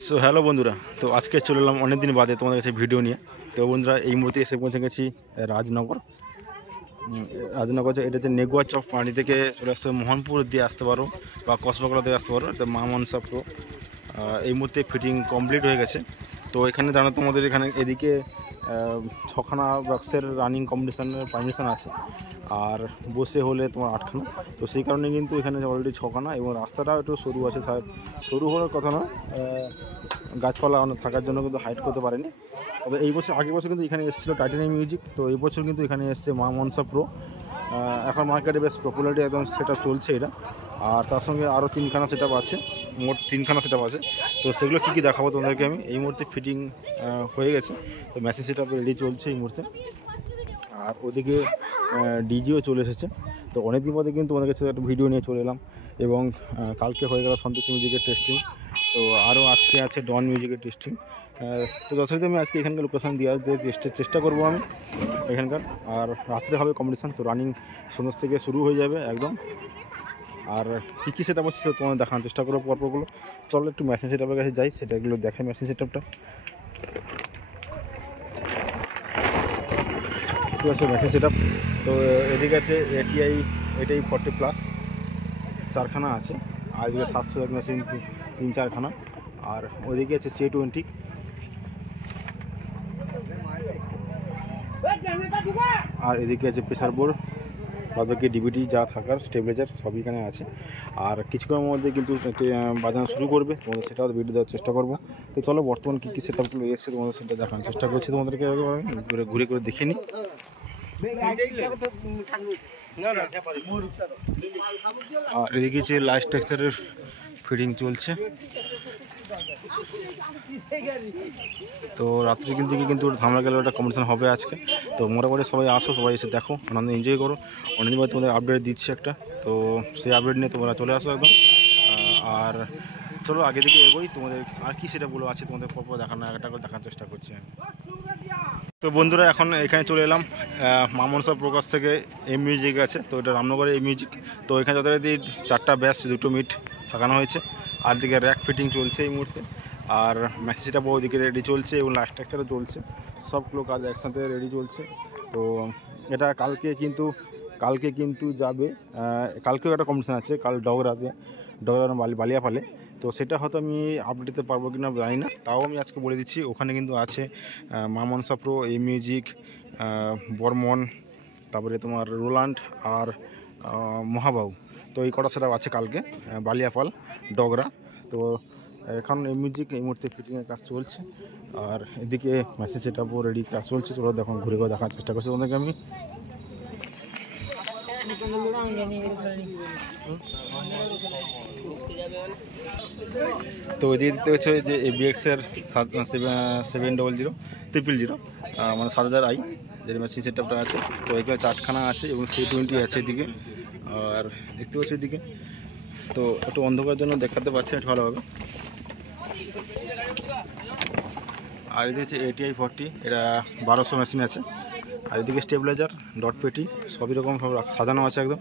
So hello বন্ধুরা, তো আজকে চলে এলাম অনেক দিন বাদে তোমাদের কাছে ভিডিও নিয়ে। তো বন্ধুরা, এই মুহূর্তে এসে পৌঁছে গেছি রাজনগর। এটা হচ্ছে নেগুয়া চক পানি থেকে চলে আসতে মোহনপুর দিয়ে আসতে পারো বা কসবাকলা দিয়ে আসতে পারো। এটা মা মনসা প্রো। এই মুহূর্তে ফিটিং কমপ্লিট হয়ে গেছে। তো এখানে জানো তোমাদের এখানে এদিকে 6খানা বক্সের রানিং কম্পিটিশানের পারমিশন আছে, আর বসে হলে তোমার 8খানা। তো সেই কারণে কিন্তু এখানে অলরেডি 6খানা, এবং রাস্তাটাও একটু সরু আছে। সরু হওয়ার কথা না, গাছপালা অনেক থাকার জন্য কিন্তু হাইট করতে পারেনি। তবে এই বছর আগের বছর কিন্তু এখানে এসেছিলো টাইটানিয়াম মিউজিক। তো এই বছর কিন্তু এখানে এসছে মা মনসা প্রো। এখন মার্কেটে বেশ পপুলারিটি একদম সেট আপ চলছে এটা। আর তার সঙ্গে আরও 3খানা সেট আপ আছে, মোট 3খানা সেট আপ আছে। তো সেগুলো কী কী দেখাবো তোমাদেরকে আমি। এই মুহূর্তে ফিটিং হয়ে গেছে, তো মেসেজ সেট আপ রেডি চলছে এই মুহূর্তে। আর ওদিকে ডিজিও চলে এসেছে। তো অনেকদিন পরে কিন্তু তোমাদের কাছে একটা ভিডিও নিয়ে চলে এলাম। এবং কালকে হয়ে গেল সন্তোষ মিউজিকের টেস্টিং। তো আরও আজকে আছে ডন মিউজিকের টেস্টিং। তো যথারীতি আমি আজকে এখানকার লোকেশন দেওয়ার চেষ্টা করবো আমি এখানকার। আর রাত্রে হবে কম্পিটিশান, তো রানিং সন্ধ্যা থেকে শুরু হয়ে যাবে একদম। আর কী কী সেট আপ হচ্ছে তোমাদের দেখানোর চেষ্টা করবো পরপরগুলো। চলো একটু মেশিন সেট আপের কাছে যাই, সেটাগুলো দেখাই মেশিন সেট আপটা। ঠিক আছে, মেশিন সেট আপ। তো এদিকে আছে এটিআই 40+, 4খানা আছে। আর এদিকে 700 মেশিন 3-4খানা। আর ওইদিকে আছে C20। আর এদিকে আছে প্রেসার বোর্ড, বাদবাকি ডিভিডি যা থাকার স্টেবিলাইজার সবই এখানে আছে। আর কিছুক্ষণের মধ্যে কিন্তু একটি বাজানো শুরু করবে, তোমাদের সেটাও ভিডিও দেওয়ার চেষ্টা করবো। তো চলো বর্তমান কী কী সেট আপগুলো এসছে তোমাদের সেটা দেখানোর চেষ্টা করছি তোমাদেরকে। ঘুরে ঘুরে দেখে নিই। আর এদিকে যে লাইট স্ট্রাকচারের ফিটিং চলছে। তো রাত্রি কিন্তু ধামরা গেলে একটা কম্পিটিশন হবে আজকে। তো মোটামুটি সবাই আসো, সবাই এসে দেখো, আনন্দ এনজয় করো। অনেকদিন পরে তোমাদের আপডেট দিচ্ছি একটা, তো সেই আপডেট নিয়ে তোমরা চলে আসো একদম। আর চলো আগে দিকে এগোই, তোমাদের আর কি সেটা বলো আছে তোমাদের পর দেখানো একটা করে দেখার চেষ্টা করছি আমি। তো বন্ধুরা, এখন এখানে চলে এলাম মা মনসা প্রকাশ থেকে এম মিউজিক আছে। তো এটা রামনগরের এম মিউজিক। তো এখানে যথারীতি 4টা ব্যাস 2টো মিট থাকানো হয়েছে। আর দিকে র্যাক ফিটিং চলছে এই মুহূর্তে। আর ম্যাসেজটা ওদিকে রেডি চলছে, এবং লাস্ট স্ট্রাকচারও চলছে। সবগুলো কাজ একসাথে রেডি চলছে। তো এটা কালকে কিন্তু যাবে। কালকেও একটা কম্পিটিশান আছে, কাল ডগরা বালিয়াপালে। তো সেটা হয়তো আমি আপডেট দিতে পারবো কিনা জানি না, তাও আমি আজকে বলে দিচ্ছি। ওখানে কিন্তু আছে মা Manasa pro, M music, Burman, তারপরে তোমার রোল্যান্ড আর মহাবাহু। তো এই কটা সেটা আছে কালকে বালিয়াপাল ডগরা। তো এখন এই মিউজিক এই মুহূর্তে ফিটিংয়ের কাজ চলছে। আর এদিকে মেসেজ সেট আপও রেডি কাজ চলছে। চলো দেখো ঘুরে ঘুরে দেখার চেষ্টা করছি তোমাদেরকে আমি। তো এদিকে দেখতে হচ্ছে যে ABX-এর 700 মানে 7000i যেটা মেশিন সেট আপটা আছে। তো এখানে 4খানা আছে, এবং C20 আছে এদিকে। আর দেখতে পাচ্ছি এদিকে, তো একটু অন্ধকারের জন্য দেখাতে পাচ্ছি একটু ভালোভাবে। আর এদিকে হচ্ছে ATI 40, এটা 1200 মেশিন আছে। আর এদিকে স্টেবিলাইজার, ডট পেটি সবই রকম সব সাজানো আছে একদম।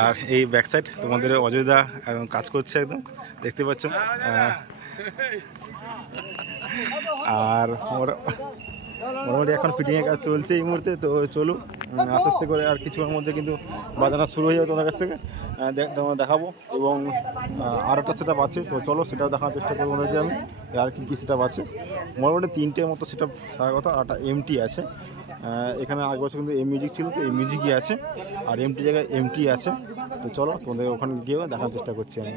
আর এই ব্যাক সাইড তোমাদের অযোধ্যা একদম কাজ করছে একদম, দেখতে পাচ্ছ। আর মোটামুটি এখন ফিটিংয়ের কাজ চলছে এই মুহূর্তে। তো চলো আস্তে আস্তে করে, আর কিছুক্ষণের মধ্যে কিন্তু বাজানো শুরু হয়ে যাবে তোমাদের কাছ থেকে দেখাবো। এবং আর একটা সেট আপ আছে, তো চলো সেটাও দেখার চেষ্টা করবো তোমাদেরকে আমি। আর কী সেট আপ আছে, মোটামুটি 3টের মতো সেট আপ থাকার কথা। আর একটা MT আছে এখানে। আগের বছর কিন্তু এম মিউজিক ছিল, তো এই মিউজিকই আছে। আর MT জায়গায় MT আছে। তো চলো তোমাদের ওখানে গিয়েও দেখার চেষ্টা করছি আমি।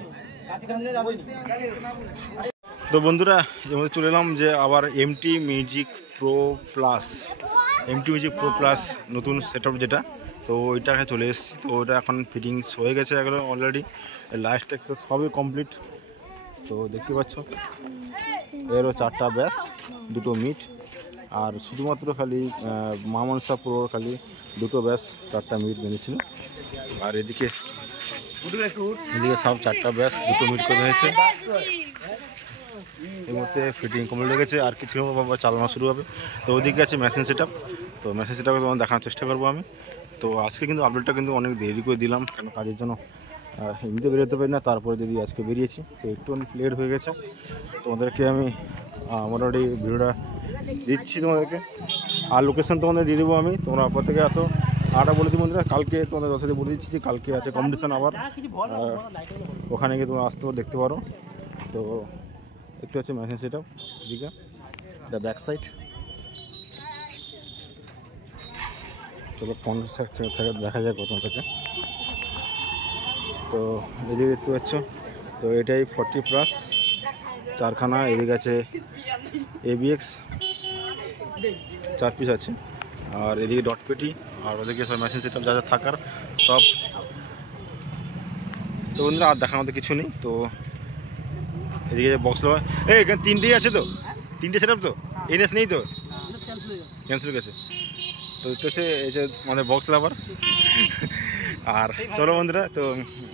তো বন্ধুরা, এর মধ্যে চলে এলাম যে আবার MT মিউজিক প্রো প্লাস নতুন সেট আপ যেটা, তো ওইটা চলে এসেছি। তো ওটা এখন ফিটিংস হয়ে গেছে এগুলো অলরেডি, লাস্ট একটা সবই কমপ্লিট। তো দেখতে পাচ্ছ এরও 4টা ব্যাস 2টো মিট। আর শুধুমাত্র খালি মা মনসা প্রোর খালি 2টো ব্যাস 4টা মিট বেরিয়েছিল। আর এদিকে সব 4টা ব্যাস 2টো মিট করে হয়েছে। এই মুহূর্তে ফিটিং কমপ্লিট হয়ে গেছে, আর কিছু চালানো শুরু হবে। তো ওদিকে আছে মেশিন সেট আপ। তো মেশিন সেট আপে তোমার দেখানোর চেষ্টা করবো আমি। তো আজকে কিন্তু আপডেটটা কিন্তু অনেক দেরি করে দিলাম, কেন কাজের জন্য আর এমনিতে বেরোতে পারি না, তারপরে যদি আজকে বেরিয়েছি তো একটু লেট হয়ে গেছে। তোমাদেরকে আমি মোটামুটি ভিডিওটা দিচ্ছি তোমাদেরকে, আর লোকেশান তোমাদের দিয়ে দেবো আমি, তোমরা আপার থেকে আসো। আরটা বলে দিই বন্ধুরা, কালকে তোমাদের সাথে বলে দিচ্ছি যে কালকে আছে কম্পিটিশান আবার, ওখানে গিয়ে তোমরা আসতে পারো, দেখতে পারো। তো দেখতে হচ্ছে মেশিন সেট আপ, এদিকে দ্য ব্যাক সাইড। চলো ফ্রন্ট সাইড থেকে দেখা যায় প্রথম থেকে। তো এদিকে দেখতে পাচ্ছ, তো এটাই 40+ চারখানা, এদিকে আছে ABX 4 পিস আছে, আর এদিকে ডট পেটি, আর ওদিকে সব মেশিন সেট আপ যা যা থাকার সব। তো বন্ধুরা আর দেখার মতো কিছু নেই। তো এদিকে বক্স লাভার, এখানে 3টেই আছে, তো 3টে সেট আপ, তো এনএস নেই, তো ক্যান্সেল হয়ে গেছে। তো হচ্ছে এই যে আমাদের বক্স লাভার। আর চলো বন্ধুরা, তো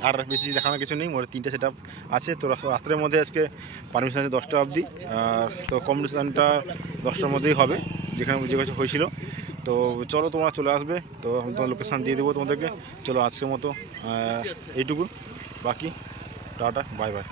আর বেশি দেখানোর কিছু নেই, মোট 3টে সেট আপ আছে। তো রাত্রের মধ্যে আজকে পারমিশন আছে 10টা অবধি, তো কম্পিটিশানটা 10টার মধ্যেই হবে, যেখানে যে কাছে হয়েছিল। তো চলো তোমরা চলে আসবে, তো আমি তোমার লোকেশান দিয়ে দেবো তোমাদেরকে। চলো আজকের মতো এইটুকু, বাকি টাটা, বাই বাই।